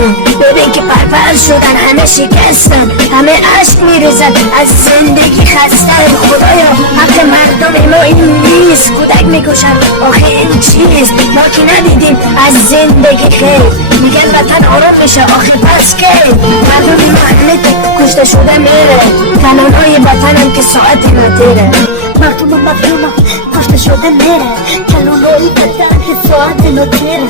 خون. ببین که پرپر شدن همه شکستن، همه عشق میریزن از زندگی خستن. خدایا حق مردم ما این نیست، کودک میکشن آخه این چیست؟ ما که ندیدیم از زندگی خیر، میگن وطن آرام میشه آخه پس کی؟ مردم ما همه کشته شده میره، کانونای وطنم که ساعت نتیره. مردم مظلوم کشته شده میره، کانونای وطن که ساعت نتیره.